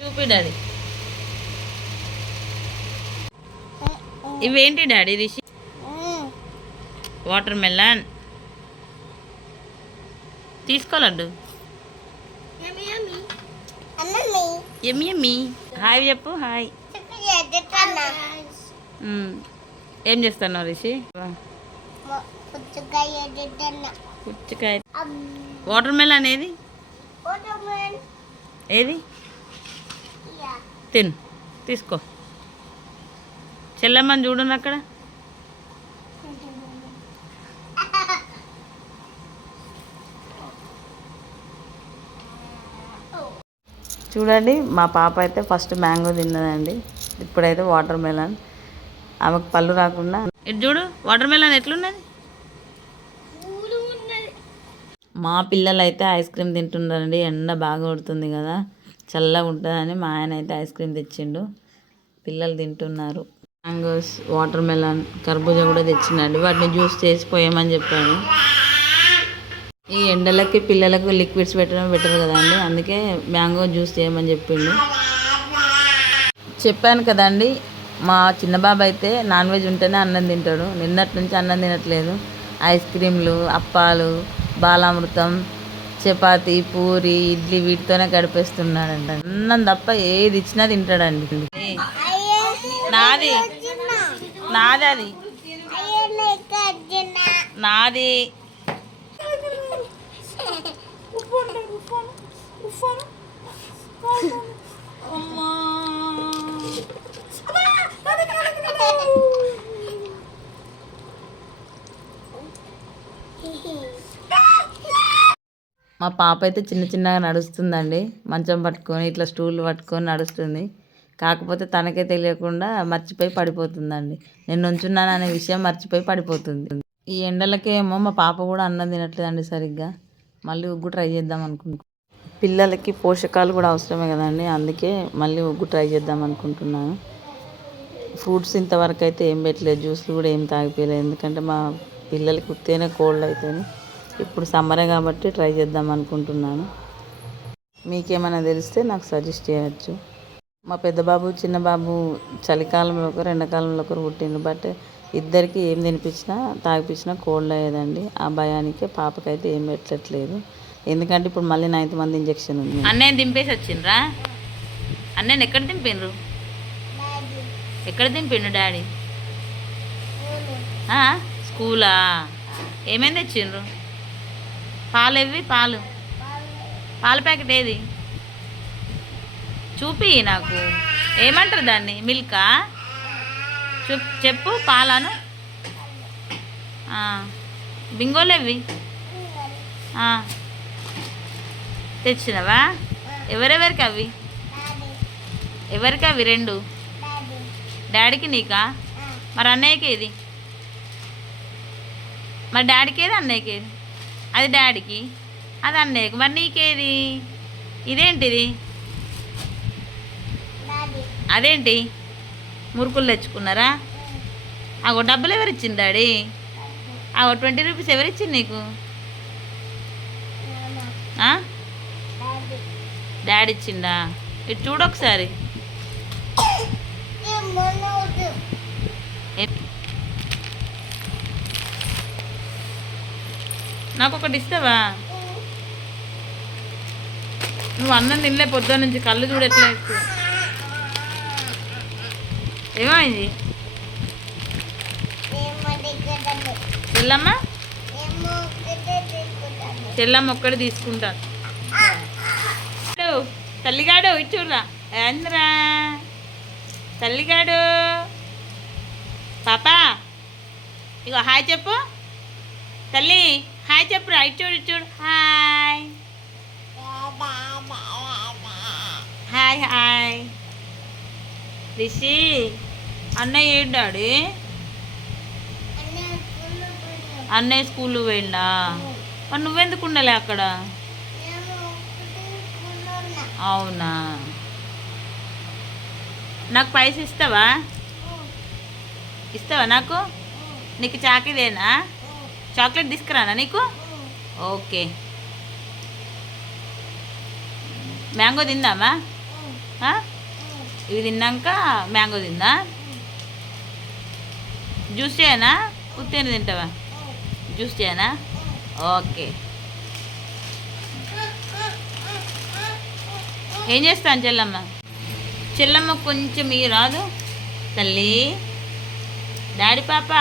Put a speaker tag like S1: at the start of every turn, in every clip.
S1: చూపి డాడీ ఇవేంటి daddy Rishi? Watermelon. తీసుకోవాలండు. ఎమ్మి ఎమ్మి హాయ్ చెప్పు హాయ్. ఏం చేస్తున్నావు రిషి? పుచ్చకాయ. వాటర్ మెలన్ ఏది? ఏది? తిను. తీసుకో. చెల్లమ్మని చూడను అక్కడ. చూడండి మా పాప అయితే ఫస్ట్ మ్యాంగో తిన్నదండి. ఇప్పుడైతే వాటర్ మెలన్. ఆమెకు పళ్ళు రాకుండా ఇటు చూడు వాటర్ మెలన్ ఎట్లున్నది? మా పిల్లలు అయితే ఐస్ క్రీమ్ తింటున్నారండి ఎండ బాగా కొడుతుంది కదా. చల్లగా ఉంటుందని మా ఆయన అయితే ఐస్ క్రీమ్ తెచ్చిండు. పిల్లలు తింటున్నారు. మ్యాంగోస్ వాటర్ మెలన్ కర్బూజా కూడా తెచ్చిండండి వాటిని జ్యూస్ చేసి పోయమని చెప్పాడు. ఈ ఎండలకి పిల్లలకు లిక్విడ్స్ పెట్టడం బెటర్ కదండి అందుకే మ్యాంగో జ్యూస్ చేయమని చెప్పిండు. చెప్పాను కదండి మా చిన్న బాబు అయితే నాన్ వెజ్ ఉంటేనే అన్నం తింటాడు. నిన్నటి నుంచి అన్నం తినట్లేదు. ఐస్ క్రీమ్లు అప్పాలు బాలామృతం చపాతి పూరి ఇడ్లీ వీటితోనే గడిపేస్తున్నాడంట. అన్నం తప్ప ఏది ఇచ్చినా తింటాడండి నాది. నాది అది. నాది. మా పాప అయితే చిన్న చిన్నగా నడుస్తుందండి. మంచం పట్టుకొని ఇట్లా స్టూల్ పట్టుకొని నడుస్తుంది. కాకపోతే తనకే తెలియకుండా మర్చిపోయి పడిపోతుందండి. నేను ఉంచున్నాను అనే విషయం మర్చిపోయి పడిపోతుంది. ఈ ఎండలకేమో మా పాప కూడా అన్నం తినట్లేదండి సరిగ్గా. మళ్ళీ ఉగ్గు ట్రై చేద్దాం అనుకుంటున్నాను పిల్లలకి పోషకాలు కూడా అవసరమే కదండి. అందుకే మళ్ళీ ఉగ్గు ట్రై చేద్దాం అనుకుంటున్నాను. ఫ్రూట్స్ ఇంతవరకు అయితే ఏం పెట్టలేదు. జ్యూస్లు కూడా ఏం తాగిపోయలేదు. ఎందుకంటే మా పిల్లలకి ఉత్తేనే కోల్డ్ అవుతుంది ఇప్పుడు సమ్మరే కాబట్టి ట్రై చేద్దాం అనుకుంటున్నాను. మీకేమైనా తెలిస్తే నాకు సజెస్ట్ చేయవచ్చు మా పెద్ద బాబు చిన్న బాబు చలికాలంలో ఒకరు ఎండాకాలంలో ఒకరు పుట్టిండ్రు. బట్ ఇద్దరికి ఏం తినిపించినా తాగిపించినా కోల్డ్ అయ్యేదండి. ఆ భయానికే పాపకైతే ఏం పెట్టట్లేదు. ఎందుకంటే ఇప్పుడు మళ్ళీ నైన్త్ మంది ఇంజెక్షన్ ఉంది. అన్నయ్య దింపేసి వచ్చిండ్రా? అన్నయ్య ఎక్కడ దింపిండ్రు? ఎక్కడ దింపిండు డాడీ? స్కూలా? ఏమేమి తెచ్చిండ్రు? పాలు ఇవి పాలు. పాల ప్యాకెట్ ఏది? చూపి నాకు. ఏమంటారు దాన్ని? మిల్కా? చెప్ చెప్పు పాలను. బింగోలేవి? బింగోలు తెచ్చినవా? ఎవరెవరికి అవి? ఎవరికి అవి రెండు? డాడీకి నీకా? మరి అన్నయ్యకి ఏది? మరి డాడీకి ఏది అన్నయ్యకి ఏది? అది డాడీకి అది అన్నయ్యకి. మరి నీకేది? ఇదేంటిది? అదేంటి? మురుకులు తెచ్చుకున్నారా? అగో డబ్బులు ఎవరు ఇచ్చింది డాడీ అగో ట్వంటీ రూపీస్ ఎవరు ఇచ్చింది నీకు? డాడీ. ఇచ్చిందా? ఇటు చూడు నాకు ఒకటి ఇస్తావా? నువ్వు అన్నం తినలే పొద్దున్న నుంచి కళ్ళు చూడట్లే ఏమైంది? చెల్లమ్మ? చెల్లమ్మ ఒక్కటి తీసుకుంటాను తల్లిగాడు ఇచ్చురా ఏంద్రా తల్లిగాడు. పాపా ఇగో హాయ్ చెప్పు. తల్లి హాయ్ చెప్పురా ఇటు చూడు చూడు. హాయ్. Hi hi. రిషి అన్నయ్య ఏంటాడు అన్నయ్య స్కూల్ పోయిండా? మరి నువ్వెందుకు ఉండలే అక్కడ? అవునా? నాకు పైసలు ఇస్తావా? ఇస్తావా నాకు? నీకు చాకీదేనా? చాక్లెట్ తీసుకురానా నీకు? ఓకే. మ్యాంగో తిందామా? ఇవి తిన్నాక మ్యాంగో తిందా? జ్యూస్ చేయనా? ఉత్తేని తింటావా? జ్యూస్ చేయనా? ఓకే. ఏం చేస్తాను చెల్లమ్మ? చెల్లమ్మ కొంచెం ఈ రాదు? తల్లి. డాడీ పాప.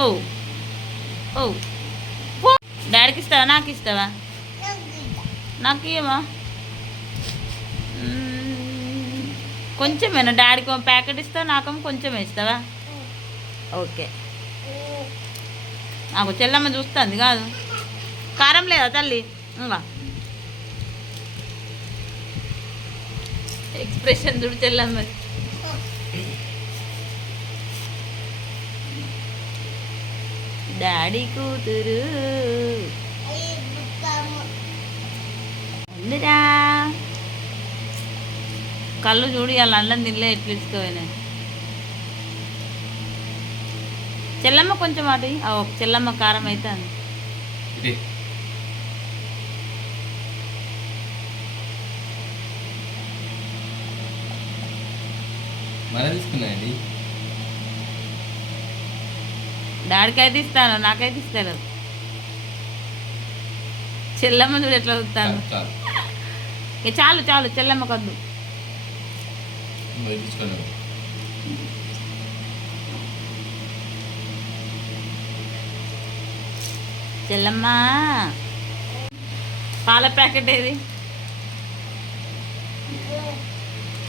S1: ఓ ఓ డాడీకి ఇస్తావా? నాకు ఇస్తావా? నాకు ఇవ్వమా కొంచెమేనా? డాడీకి ప్యాకెట్ ఇస్తావా? నాకేమో కొంచెం ఇస్తావా? ఓకే. నాకు చెల్లమ్మ చూస్తుంది కాదు. కారం లేదా తల్లి? ఇంకా ఎక్స్ప్రెషన్ చూడు చెల్లమ్మ. డాడీ కూతురు. అందురా కళ్ళు చూడు వాళ్ళ అల్లం తినలే ఎట్లు చెల్లమ్మ కొంచెం అది చెల్లమ్మ కారం అయితే అంది.
S2: ఇది తీసుకున్నాయండి.
S1: డాడీకి అయితే ఇస్తాను నాకైతే ఇస్తాను చెల్లమ్మ చూడు ఎట్లా చూస్తాను.
S2: చాలు
S1: ఇక చాలు చాలు చెల్లమ్మ కొద్దు చెల్లమ్మ పాల ప్యాకెట్ ఏది?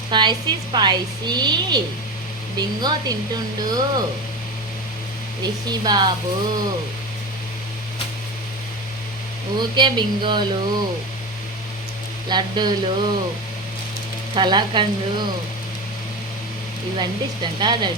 S1: Spicy spicy. బింగో తింటుండు. రిషి బాబు ఊకే బింగోలు లడ్డూలు కలాకండు ఇవంటే ఇష్టం కాదు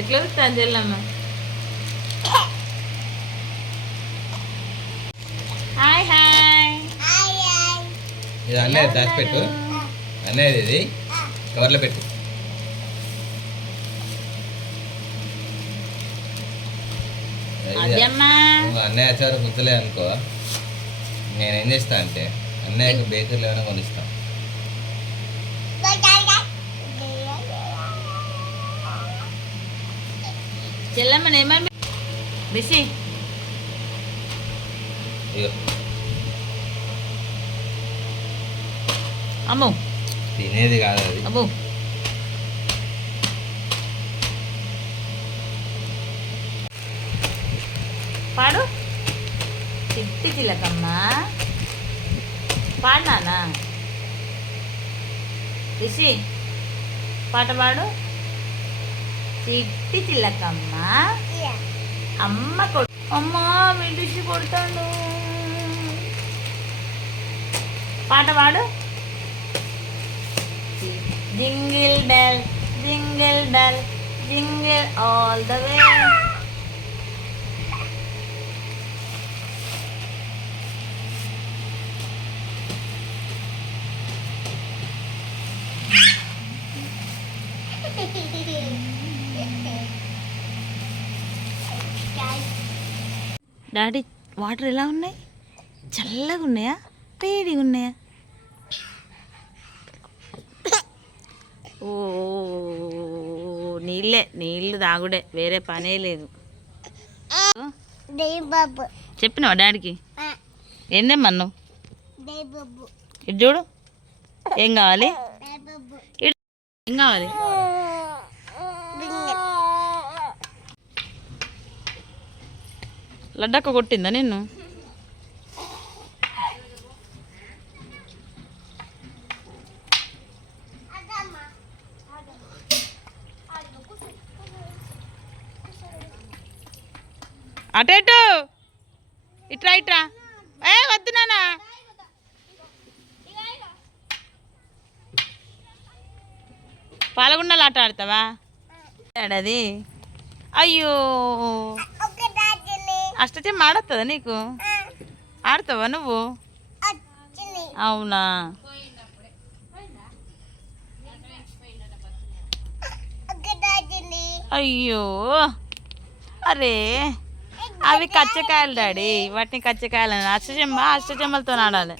S1: ఎట్లా వస్తాను చెల్లమ్మ? Hi hi.
S2: ఇది అన్నయ్య దాచిపెట్టు. అన్నయ్యది ఇది. కవర్లో పెట్టు. అన్నయ్య వచ్చారు గుర్తులే అనుకో. నేనేం చేస్తా అంటే అన్నయ్యకి బేకరీలో ఏమైనా కొనిస్తా.
S1: ఏమని
S2: ఇగో.
S1: అమ్ము.
S2: తినేది కాదు అది
S1: పాడు చిట్టి చిలకమ్మ పాడు నాన్న రిషి పాట పాడు చిట్టి చిలకమ్మ అమ్మ కొడు అమ్మా మీ రిషి కొడతాడు పాట పాడు jingle bell jingle bell jingle all the way daddy water ఎలా ఉన్నాయి? చల్లగా ఉన్నాయా? వేడిగా ఉన్నాయా ఓ నీళ్ళే నీళ్ళు తాగుడే వేరే పనే లేదు. చెప్పినావా డాడీకి? ఏందేమన్నావు
S3: బాబు.
S1: ఇటు చూడు. ఏం కావాలి? ఏం కావాలి? లడ్డక్క కొట్టిందా నిన్ను? అటేటు ఇట్రా ఇట్రా. ఏ వద్దు నానా పాలగుండలు ఆట ఆడతావా? ఆడది. అయ్యో. అష్టచి ఆడతా నీకు? ఆడతావా నువ్వు? అవునా? అయ్యో. అరే. అవి కచ్చకాయలు డాడీ. వాటిని కచ్చకాయలు అని అష్టచెమ్మ అష్టచెమ్మలతో ఆడాలి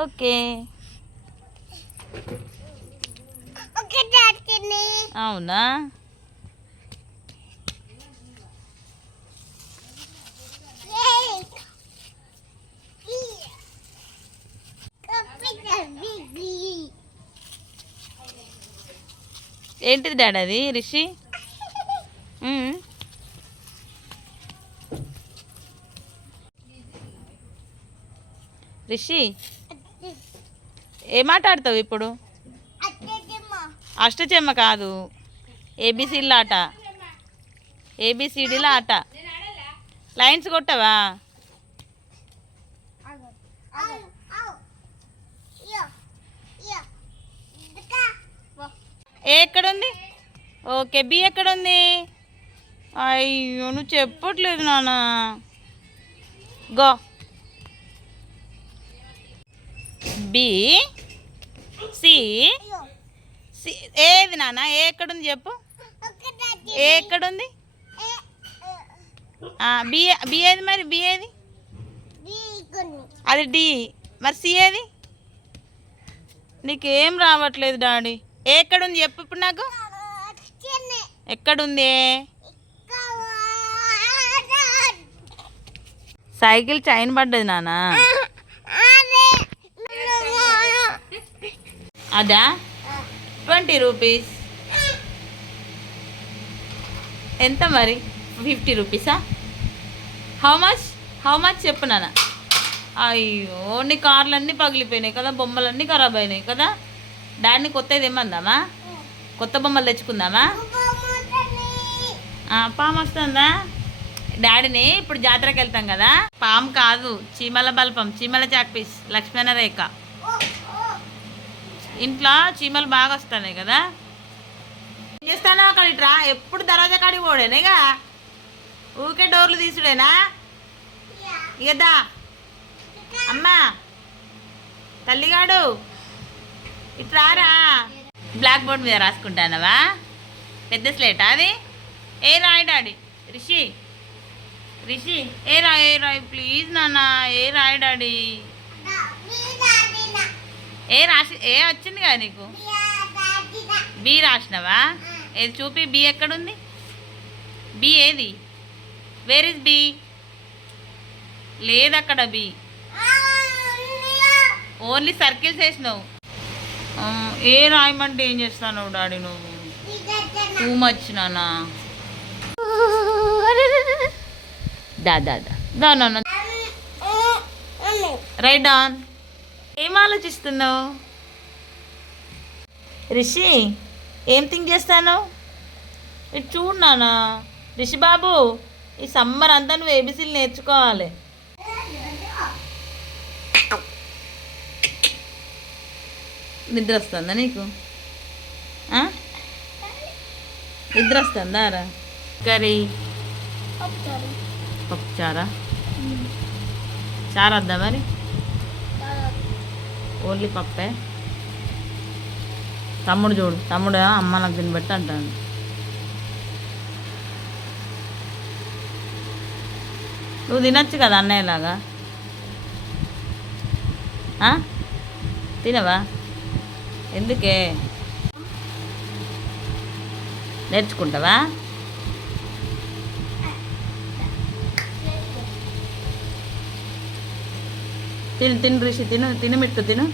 S1: ఓకే. అవునా? ఏంటిది డాడీ అది? రిషి? రిషి? ఏ మాట్లాడతావు ఇప్పుడు? అష్టచెమ్మ కాదు. ఏబిసిడ్ల ఆట. ఏబిసిడీల ఆట. లైన్స్ కొట్టవా
S3: అవు అవు యో యో దుకా
S1: ఏ ఎక్కడుంది? ఓకే బి ఎక్కడుంది? అయ్యో నువ్వు చెప్పట్లేదు నాన్న. గో. బి సి సి ఏది నాన్న? ఏ ఎక్కడుంది చెప్పు. ఏ ఎక్కడుంది? బి బి ఏది మరి? బి ఏది? అది డి. మరి సి ఏది? నీకేం రావట్లేదు డాడీ. ఎక్కడుంది చెప్పు ఇప్పుడు నాకు. ఎక్కడుంది? సైకిల్ చైన్ పడ్డది
S3: నానా
S1: అదా? Twenty rupees. ఎంత మరి? ఫిఫ్టీ రూపీసా? హౌ మచ్ హౌ మచ్ చెప్పు నాన్న. అయ్యో నీ కార్లన్నీ పగిలిపోయినాయి కదా బొమ్మలన్నీ ఖరాబ్ అయినాయి కదా. డాడీని కొత్తది ఏమందామా? కొత్త బొమ్మలు తెచ్చుకుందామా? పాము వస్తుందా? డాడీని ఇప్పుడు జాతరకి వెళ్తాం కదా? పాము కాదు చీమల బల్పం చీమల చాక్పీస్ లక్ష్మణ రేఖ. ఇంట్లో చీమలు బాగా వస్తున్నాయి కదా? ఏం చేస్తానో అక్కడ ఇట్రా ఎప్పుడు దర్వాజా కాడికి పోడేనేగా ఊకే డోర్లు తీసుడేనా? ఇకదా అమ్మా. తల్లిగాడు. ఇట్రారా బ్లాక్ బోర్డ్ మీద రాసుకుంటానవా? పెద్ద స్లేటా అది? ఏ రాయి డాడీ? రిషి? రిషి? ఏ రాయి ఏ రాయి ప్లీజ్ నాన్న ఏ రాయి డాడీ? ఏ రాసి ఏ వచ్చింది కదా నీకు? బి రాసినవా? ఏది చూపి బి ఎక్కడుంది? బి ఏది? వేర్ ఇస్ బి లేదు అక్కడ బి ఓన్లీ సర్కిల్స్ వేసినావు. ఏ రాయమంటే ఏం చేస్తాను డాడీ నువ్వు? టూ మచ్ నాన్న. దా దా దా. దా నాన్న. రైట్ ఆన్ ఏం ఆలోచిస్తున్నావు? రిషి ఏం థింక్ చేస్తాను ఇటు చూడు నాన్న. రిషి బాబు ఈ సమ్మర్ అంతా నువ్వు ఏబిసీలు నేర్చుకోవాలి. నిద్ర వస్తుందా నీకు? నిద్ర వస్తుందా రా? కర్రీ. పప్పు చారా చారు వద్దా మరి? ఓన్లీ పప్పే? తమ్ముడు చూడు తమ్ముడు అమ్మ నాకు దీన్ని బట్టి అంటాను నువ్వు తినొచ్చు కదా అన్నయ్యలాగా? తినవా? ఎందుకే? నేర్చుకుంటావా? తిను తిను రిషి తిను తిను మిట్టు తిను.